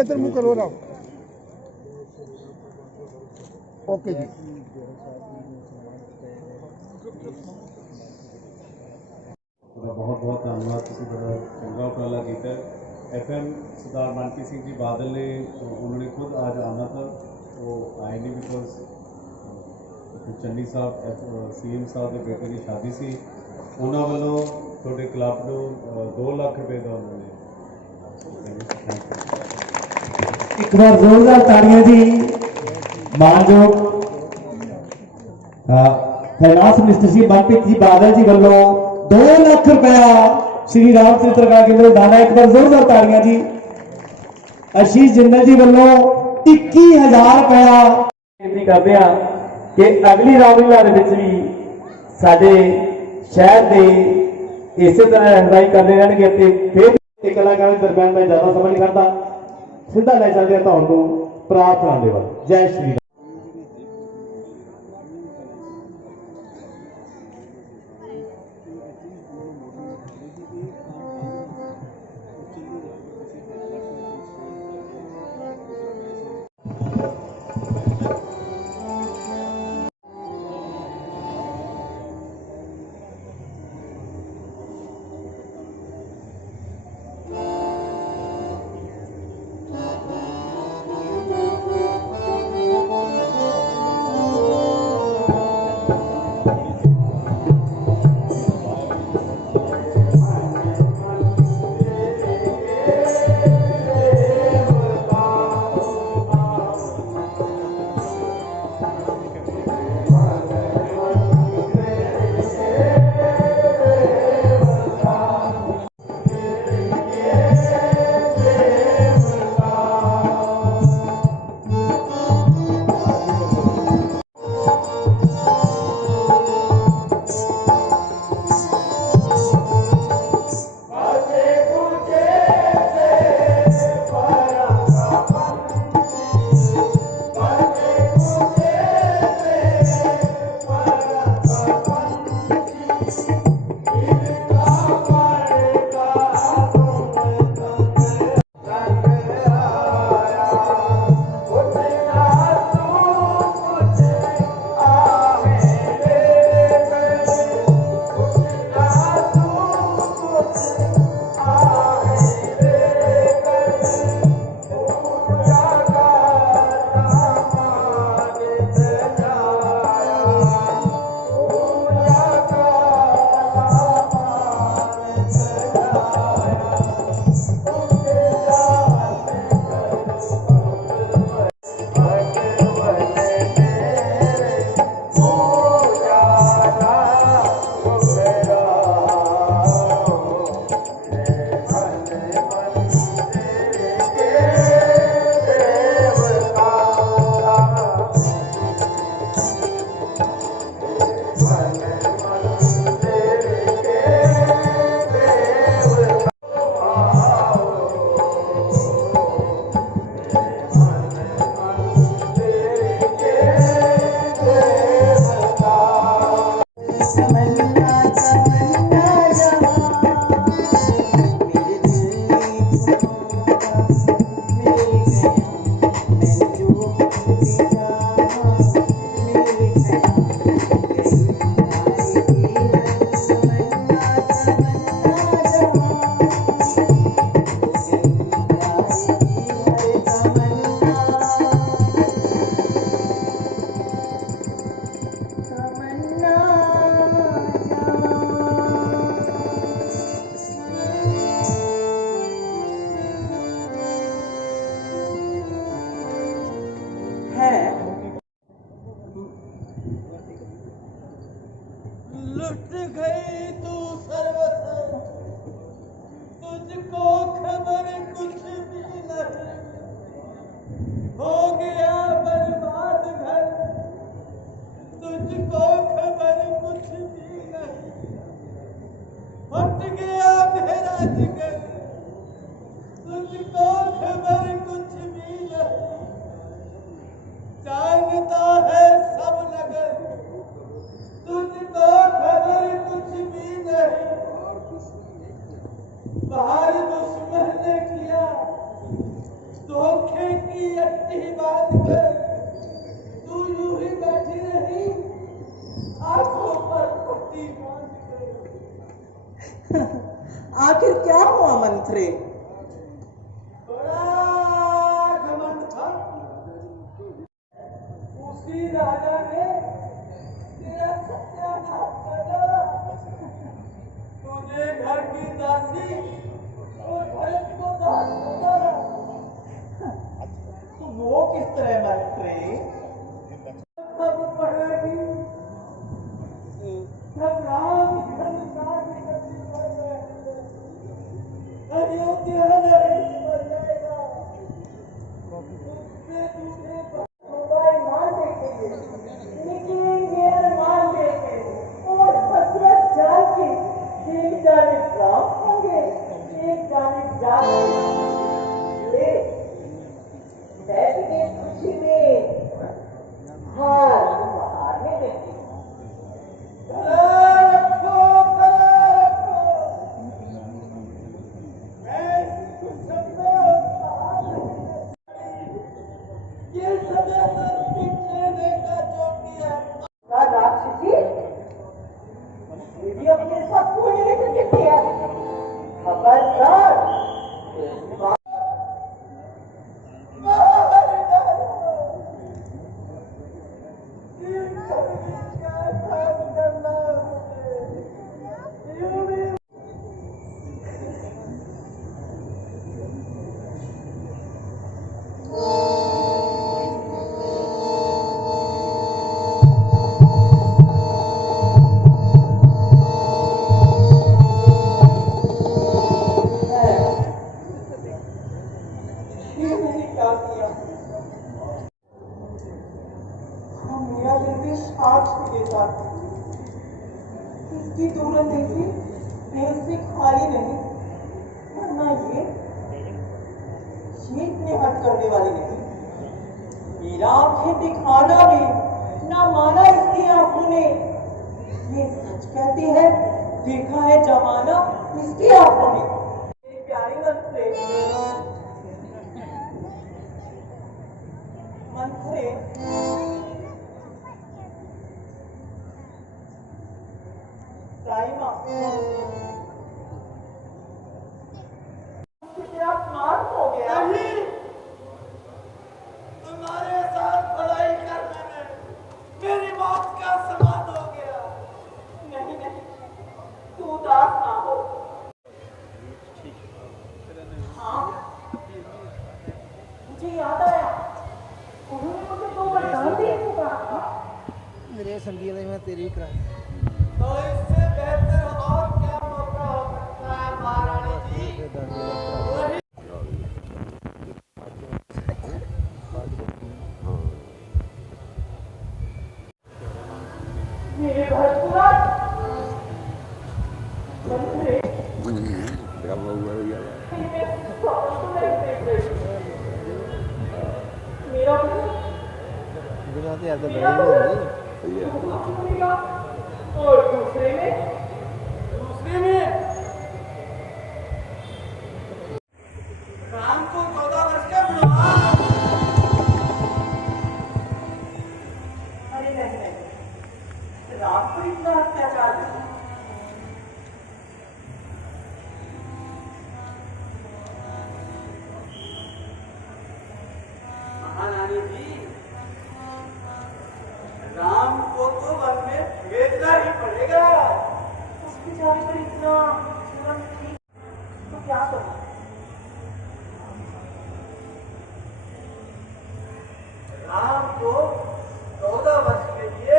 इधर मुंह करो ना। ओके जी। बहुत बहुत धन्यवाद। तुम बड़ा चंगा उपराला किया। FM सरदार मनप्रीत सिंह जी बादल ने उन्होंने खुद आज आना था, वो आए नहीं बिकॉज चन्नी साहब CM साहब के बेटे की शादी सी। उन्होंने वालों थोड़े क्लब को 2 लाख रुपए का उन्होंने एक बार जोरदार तालियां जी। मानयोग फाइनांस मिनिस्टर जी मनप्रीत जी बादल जी वालों 2 लाख रुपया श्री रामचरित्र का केंद्र दाना। एक बार जोरदार तालियां जी। आशीष जिंदल जी वालों 21,000 रुपया बेनती करते हैं कि अगली रामलीला भी साडे शहर के इस तरह रहनुमाई करते रहेंगे। फिर कलाकारों के दरम्यान मैं ज्यादा समय नहीं करता, सीधा ले चलते हैं तुहानू प्रार्थना दे वल। जय श्री राम। लुट गई तू सर्वस्व, तुझको खबर कुछ भी नहीं। हो गया बर्बाद घर, तुझको खबर कुछ भी नहीं। फट गया मेरा जिगर, तुझको खबर कुछ भी नहीं। जानता है सब नगर, तुझको खबर कुछ भी नहीं। बाहर दुश्मन ने किया तो मंथरे बड़ा घमंड था। उसी राजा ने तेरा सत्यानाश कर डाला। तुझे घर की दासी और भरत को दास कर डाला। वो किस तरह मंथरे? सब पढ़ेगी, सब राम धर्मदास इकट्ठी कर रहे हैं। अयोध्या नरेश बन जाएगा। उससे तुझे मोबाइल मान देंगे, निकलेंगे मान देंगे और हसरत जान के एक जानिब राम होंगे, एक जानिब जान बैठने खुशी में हार हारने देंगे। ये सदैव पिटने का जो किया राक्षसी ये अपने साथ कोई लेकर के किया। खबरदार इसकी दूरत देखी ऐसे खाली नहीं, वरना ये इतने हट करने वाली नहीं। मेरा आंखें दिखाना भी ना माना इसकी आंखों ने। ये सच कहती है, देखा है जमाना इसकी आंखों ने। प्यारी मंथरे तेरा अपमान हो गया। नहीं, तुम्हारे साथ भलाई करने में मेरी मौत का समान हो गया। नहीं नहीं, तू उदास ना हो। हाँ, मुझे याद आया, उन्होंने मुझे 2 वरदान दिए थे। मेरे संगीत में तेरी कराई तो इससे बेहतर और क्या मौका हो सकता है महारानी जी? मेरे भरतपुर मेरा और दूसरे में राम को 14 वर्ष का बुढ़ापा। अरे नहीं, राम पर इतना अत्याचार नहीं। महारानी जी, राम को तो वन में भेजना ही पड़ेगा। उसकी जाने पर इतना जुर्म थी तो क्या करूं? राम को 14 वर्ष के लिए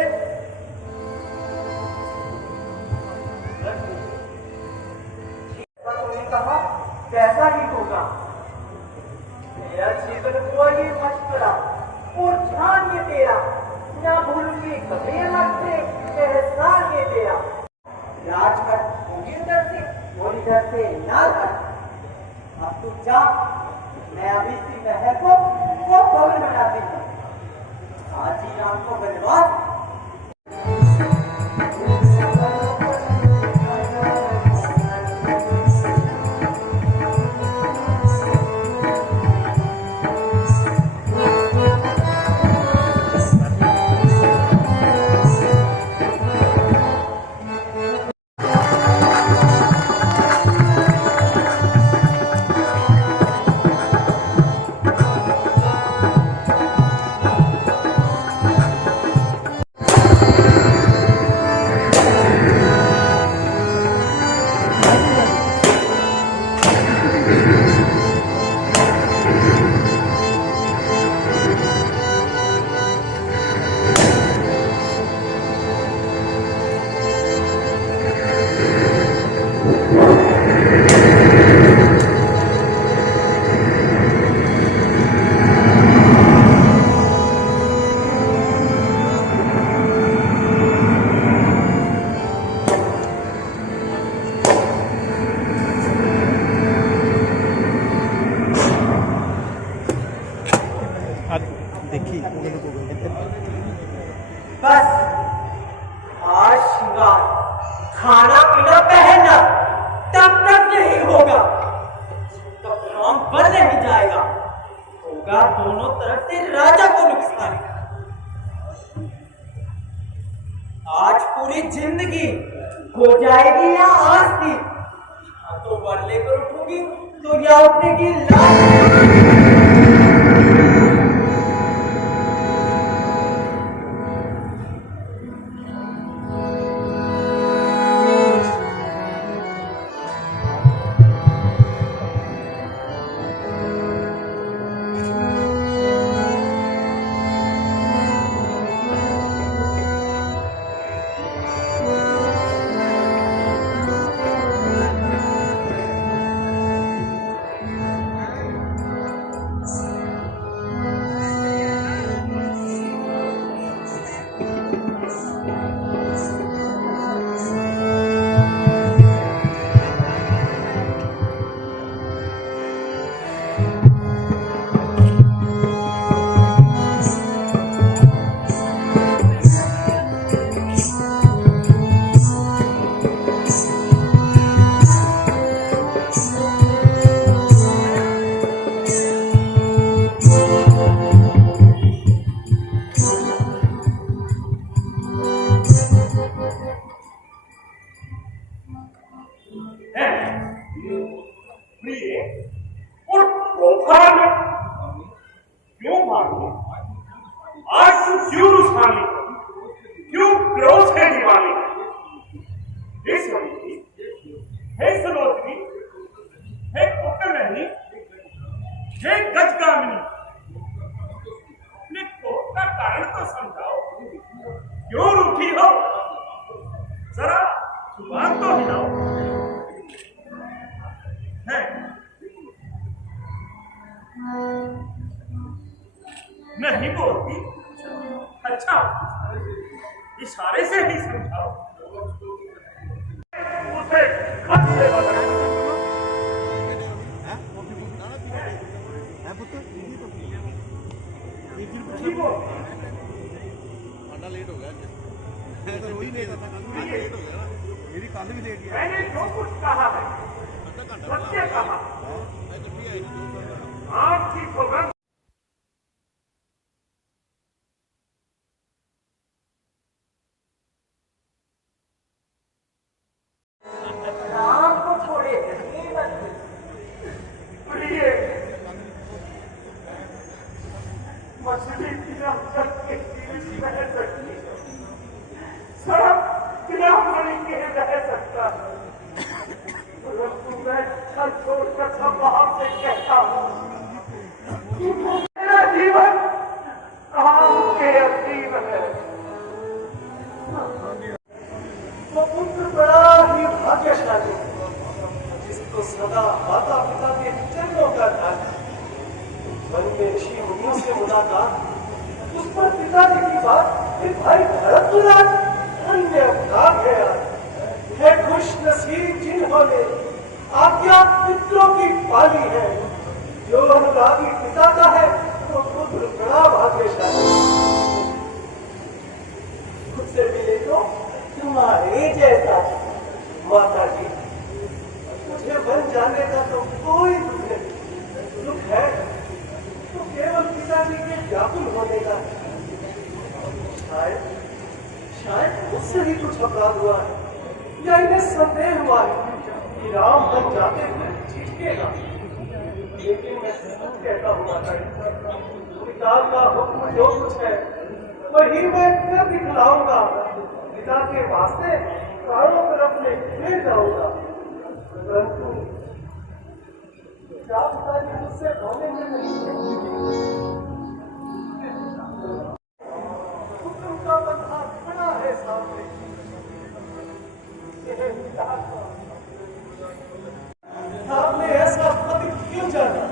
तुमने कहा कैसा ही होगा। मेरा जीवन हुआ ये मशवरा और ध्यान ये तेरा, ना भूलूंगी कभी अलग से एहसान ये तेरा। राजघाट होगी उधर से और इधर से नारघाट। अब तू जा, मैं अभी इसी महल को भवन बनाती हूँ। आज ही राम को बनवास बस हार श्रृंगार, खाना पीना पहनना तब तक नहीं होगा तब राम बन नहीं जाएगा, होगा दोनों तरफ से राजा को नुकसान। आज पूरी जिंदगी हो जाएगी या आस्ती, या तो वर लेकर उठूंगी तो या उठेगी लाश। नहीं बोलती, अच्छा इशारे से ही समझाओ। उसे खत से बताओ। मैंने जो कुछ कहा है सत्य कहा, आपकी खबर राम को छोड़े प्रिय मछली बिना जल के जीवित रह सकती, सड़क बिना पानी के रह सकता, परंतु मैं घर छोड़कर सब वहां से कहता हूं मेरा जीवन राम के अधीन है। वो पुत्र बड़ा ही भाग्यशाली जिसको सदा माता पिता के चरणों का ध्यान, वन में ऋषि मुनियों से मुलाकात, उस पर पिताजी की बात, फिर भाई भरतुलाल अन्य अवतार गया है। खुश नसीब जिन्होंने आज्ञा पितरों की पाली है, जो अनुरागी पिता का है वो पुत्र बड़ा भाग्यशाली। खुद से मिले तो तुम्हारे जैसा माता जी, मुझे बन जाने का तो कोई दुख नहीं, दुख है तो केवल पिताजी के व्याकुल होने का। शायद मुझसे ही कुछ अपराध हुआ है, या इन्हें संदेह हुआ है कि राम बन जाते हुए झिझकेगा, लेकिन मैं सच कहता हूँ माता जी, पिता का हुक्म जो कुछ है वही मैं फिर दिखलाऊंगा। पिता के वास्ते चारों तरफ में फिर जाऊंगा, परंतु क्या पिताजी मुझसे बोलेंगे नहीं? हुक्म का बंधा खड़ा है सामने, आपने ऐसा पति क्यों जाना?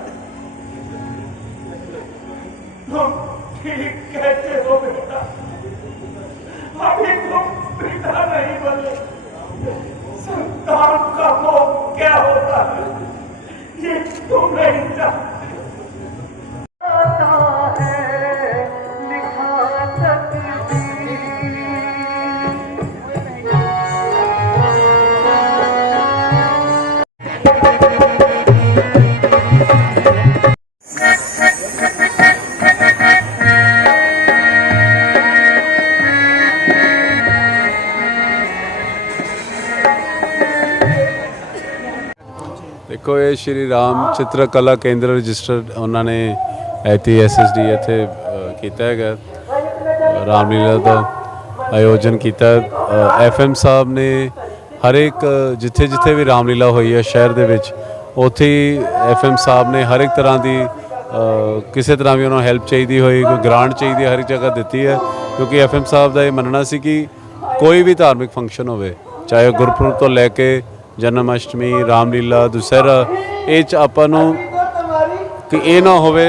तुम ठीक कहते हो बेटा, अभी तुम पिता नहीं बने। संतान का मोह क्या होता है ये तुम नहीं जानते। है लिखा ਦੇਖੋ ਇਹ ਸ਼੍ਰੀ ਰਾਮ ਚਿੱਤਰਕਲਾ ਕੇਂਦਰ ਰਜਿਸਟਰਡ ਉਹਨਾਂ ਨੇ ITSSD ਇੱਥੇ ਕੀਤਾ ਹੈਗਾ ਰਾਮਲੀਲਾ ਦਾ ਆਯੋਜਨ ਕੀਤਾ। FM ਸਾਹਿਬ ਨੇ ਹਰ ਇੱਕ ਜਿੱਥੇ ਜਿੱਥੇ ਵੀ ਰਾਮਲੀਲਾ ਹੋਈ ਹੈ ਸ਼ਹਿਰ ਦੇ ਵਿੱਚ ਉੱਥੇ ਹੀ FM ਸਾਹਿਬ ਨੇ ਹਰ ਇੱਕ ਤਰ੍ਹਾਂ ਦੀ ਕਿਸੇ ਤਰ੍ਹਾਂ ਵੀ ਉਹਨਾਂ ਨੂੰ ਹੈਲਪ ਚਾਹੀਦੀ ਹੋਈ ਕੋਈ ਗ੍ਰਾਂਟ ਚਾਹੀਦੀ ਹਰ ਇੱਕ ਜਗ੍ਹਾ ਦਿੱਤੀ ਹੈ ਕਿਉਂਕਿ FM ਸਾਹਿਬ ਦਾ ਇਹ ਮੰਨਣਾ ਸੀ ਕਿ ਕੋਈ ਵੀ ਧਾਰਮਿਕ ਫੰਕਸ਼ਨ ਹੋਵੇ ਚਾਹੇ ਗੁਰਪੁਰਬ ਤੋਂ ਲੈ ਕੇ ਜਨਮ ਅਸ਼ਟਮੀ ਰਾਮਲੀਲਾ ਦੁਸਹਿਰਾ ਇਹ 'ਚ ਆਪਾਂ ਨੂੰ ਕਿ ਇਹ ਨਾ ਹੋਵੇ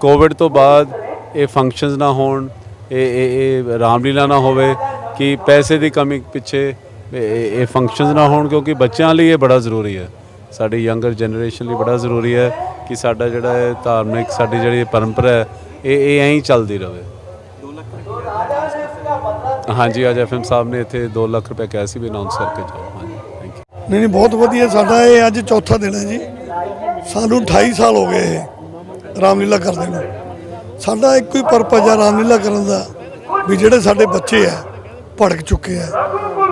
ਕੋਵਿਡ ਤੋਂ ਬਾਅਦ ਇਹ ਫੰਕਸ਼ਨਸ ਨਾ ਹੋਣ ਇਹ ਰਾਮਲੀਲਾ ਨਾ ਹੋਵੇ ਕਿ ਪੈਸੇ ਦੀ ਕਮੀ ਪਿੱਛੇ ਇਹ ਫੰਕਸ਼ਨਸ ਨਾ ਹੋਣ ਕਿਉਂਕਿ ਬੱਚਿਆਂ ਲਈ ਇਹ ਬੜਾ ਜ਼ਰੂਰੀ ਹੈ ਸਾਡੀ ਯੰਗਰ ਜਨਰੇਸ਼ਨ ਲਈ ਬੜਾ ਜ਼ਰੂਰੀ ਹੈ ਕਿ ਸਾਡਾ ਜਿਹੜਾ ਹੈ ਧਾਰਮਿਕ ਸਾਡੀ ਜਿਹੜੀ ਪਰੰਪਰਾ ਹੈ ਇਹ ਐਂ ਹੀ ਚੱਲਦੀ ਰਹੇ। 2 ਲੱਖ ਰੁਪਏ ਹਾਂਜੀ ਅੱਜ FM ਸਾਹਿਬ ਨੇ ਇੱਥੇ 2 ਲੱਖ ਰੁਪਏ ਕਿਹਾ ਸੀ ਵੀ ਅਨਾਉਂਸ ਕਰਕੇ ਜਾਓ। ਹਾਂਜੀ ਥੈਂਕ ਯੂ। ਨਹੀਂ ਬਹੁਤ ਵਧੀਆ ਸਾਡਾ ਇਹ ਅੱਜ ਚੌਥਾ ਦਿਨ ਹੈ ਜੀ। ਸਾਨੂੰ 28 ਸਾਲ ਹੋ ਗਏ ਇਹ ਰਾਮਲੀਲਾ ਕਰਦੇ ਨੂੰ। ਸਾਡਾ ਇੱਕੋ ਹੀ ਪਰਪਸ ਹੈ ਰਾਮਲੀਲਾ ਕਰਨ ਦਾ ਵੀ ਜਿਹੜੇ ਸਾਡੇ ਬੱਚੇ ਆ ਭੜਕ ਚੁੱਕੇ ਆ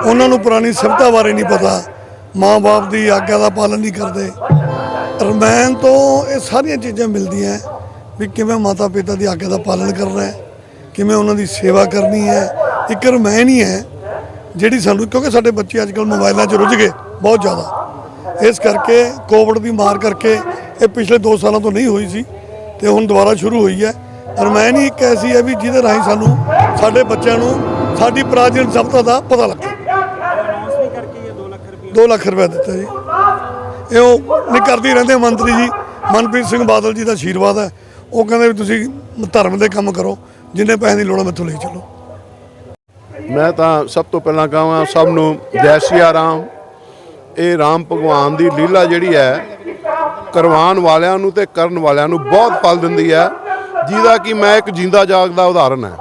ਉਹਨਾਂ ਨੂੰ ਪੁਰਾਣੀ ਸਿਫਤਾਂ ਬਾਰੇ ਨਹੀਂ ਪਤਾ ਮਾਂ-ਬਾਪ ਦੀ ਆਗਿਆ ਦਾ ਪਾਲਣ ਨਹੀਂ ਕਰਦੇ। ਰਮਾਇਣ ਤੋਂ ਇਹ ਸਾਰੀਆਂ ਚੀਜ਼ਾਂ ਮਿਲਦੀਆਂ ਵੀ ਕਿਵੇਂ ਮਾਤਾ ਪਿਤਾ ਦੀ ਆਗਿਆ ਦਾ ਪਾਲਣ ਕਰਨਾ ਹੈ ਕਿਵੇਂ ਉਹਨਾਂ ਦੀ ਸੇਵਾ ਕਰਨੀ ਹੈ। ਇੱਕ ਰਮਾਇਣ ਹੀ ਹੈ ਜਿਹੜੀ ਸਾਨੂੰ ਕਿਉਂਕਿ ਸਾਡੇ ਬੱਚੇ ਅੱਜ ਕੱਲ੍ਹ ਮੋਬਾਈਲਾਂ 'ਚ ਰੁੱਝ ਗਏ ਬਹੁਤ ਜ਼ਿਆਦਾ ਇਸ ਕਰਕੇ ਕੋਵਿਡ ਦੀ ਮਾਰ ਕਰਕੇ ਇਹ ਪਿਛਲੇ 2 ਸਾਲਾਂ ਤੋਂ ਨਹੀਂ ਹੋਈ ਸੀ ਤੇ ਹੁਣ ਦੁਬਾਰਾ ਸ਼ੁਰੂ ਹੋਈ ਹੈ। ਰਮਾਇਣ ਹੀ ਇੱਕ ਐਸੀ ਹੈ ਵੀ ਜਿਹਦੇ ਰਾਹੀਂ ਸਾਨੂੰ ਸਾਡੇ ਬੱਚਿਆਂ ਨੂੰ ਸਾਡੀ ਪ੍ਰਾਚੀਨ ਸਭਤਾ ਦਾ ਪਤਾ ਲੱਗੇ। 2 ਲੱਖ ਰੁਪਏ ਦਿੱਤਾ ਜੀ ਇਹ ਉਹ ਨਹੀਂ ਕਰਦੇ ਰਹਿੰਦੇ ਮੰਤਰੀ ਜੀ ਮਨਪ੍ਰੀਤ ਸਿੰਘ ਬਾਦਲ ਜੀ ਦਾ ਆਸ਼ੀਰਵਾਦ ਹੈ। ਉਹ ਕਹਿੰਦੇ ਵੀ ਤੁਸੀਂ ਧਰਮ ਦੇ ਕੰਮ ਕਰੋ ਜਿੰਨੇ ਪੈਸੇ ਦੀ ਲੋੜ ਹੈ ਮੈਥੋਂ ਲੈ ਚਲੋ। ਮੈਂ ਤਾਂ ਸਭ ਤੋਂ ਪਹਿਲਾਂ ਕਹਾਂ ਸਭ ਨੂੰ ਜੈ ਸਿਆ ਰਾਮ। ਇਹ ਰਾਮ ਭਗਵਾਨ ਦੀ ਲੀਲਾ ਜਿਹੜੀ ਹੈ ਕਰਵਾਉਣ ਵਾਲਿਆਂ ਨੂੰ ਤੇ ਕਰਨ ਵਾਲਿਆਂ ਨੂੰ ਬਹੁਤ ਫਲ ਦਿੰਦੀ ਹੈ ਜਿਹਦਾ ਕਿ ਮੈਂ ਇੱਕ ਜਿੰਦਾ ਜਾਗਦਾ ਉਦਾਹਰਨ ਹੈ।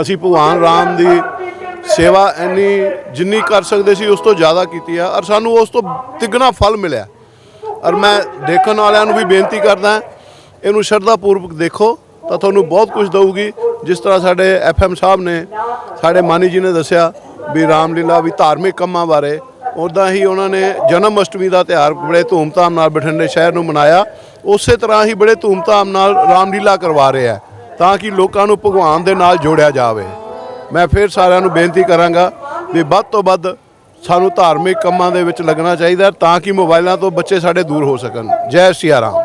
ਅਸੀਂ ਭਗਵਾਨ ਰਾਮ ਦੀ ਸੇਵਾ ਇੰਨੀ ਜਿੰਨੀ ਕਰ ਸਕਦੇ ਸੀ ਉਸ ਤੋਂ ਜ਼ਿਆਦਾ ਕੀਤੀ ਆ ਔਰ ਸਾਨੂੰ ਉਸ ਤੋਂ ਤਿੱਗਣਾ ਫਲ ਮਿਲਿਆ। ਔਰ ਮੈਂ ਦੇਖਣ ਵਾਲਿਆਂ ਨੂੰ ਵੀ ਬੇਨਤੀ ਕਰਦਾ ਇਹਨੂੰ ਸ਼ਰਧਾ ਪੂਰਵਕ ਦੇਖੋ ਤਾਂ ਤੁਹਾਨੂੰ ਬਹੁਤ ਕੁਝ ਦਊਗੀ। ਜਿਸ ਤਰ੍ਹਾਂ ਸਾਡੇ FM ਸਾਹਿਬ ਨੇ ਸਾਡੇ ਮਾਨੀ ਜੀ ਨੇ ਦੱਸਿਆ ਵੀ ਰਾਮਲੀਲਾ ਵੀ ਧਾਰਮਿਕ ਕੰਮਾਂ ਬਾਰੇ ਉੱਦਾਂ ਹੀ ਉਹਨਾਂ ਨੇ ਜਨਮ ਅਸ਼ਟਮੀ ਦਾ ਤਿਉਹਾਰ ਬੜੇ ਧੂਮਧਾਮ ਨਾਲ ਬਠਿੰਡੇ ਸ਼ਹਿਰ ਨੂੰ ਮਨਾਇਆ। ਉਸੇ ਤਰ੍ਹਾਂ ਹੀ ਬੜੇ ਧੂਮਧਾਮ ਨਾਲ ਰਾਮਲੀਲਾ ਕਰਵਾ ਰਿਹਾ ਤਾਂ ਕਿ ਲੋਕਾਂ ਨੂੰ ਭਗਵਾਨ ਦੇ ਨਾਲ ਜੋੜਿਆ ਜਾਵੇ। ਮੈਂ ਫਿਰ ਸਾਰਿਆਂ ਨੂੰ ਬੇਨਤੀ ਕਰਾਂਗਾ ਵੀ ਵੱਧ ਤੋਂ ਵੱਧ ਸਾਨੂੰ ਧਾਰਮਿਕ ਕੰਮਾਂ ਦੇ ਵਿੱਚ ਲੱਗਣਾ ਚਾਹੀਦਾ ਤਾਂ ਕਿ ਮੋਬਾਈਲਾਂ ਤੋਂ ਬੱਚੇ ਸਾਡੇ ਦੂਰ ਹੋ ਸਕਣ। ਜੈ ਸਿਆ ਰਾਮ।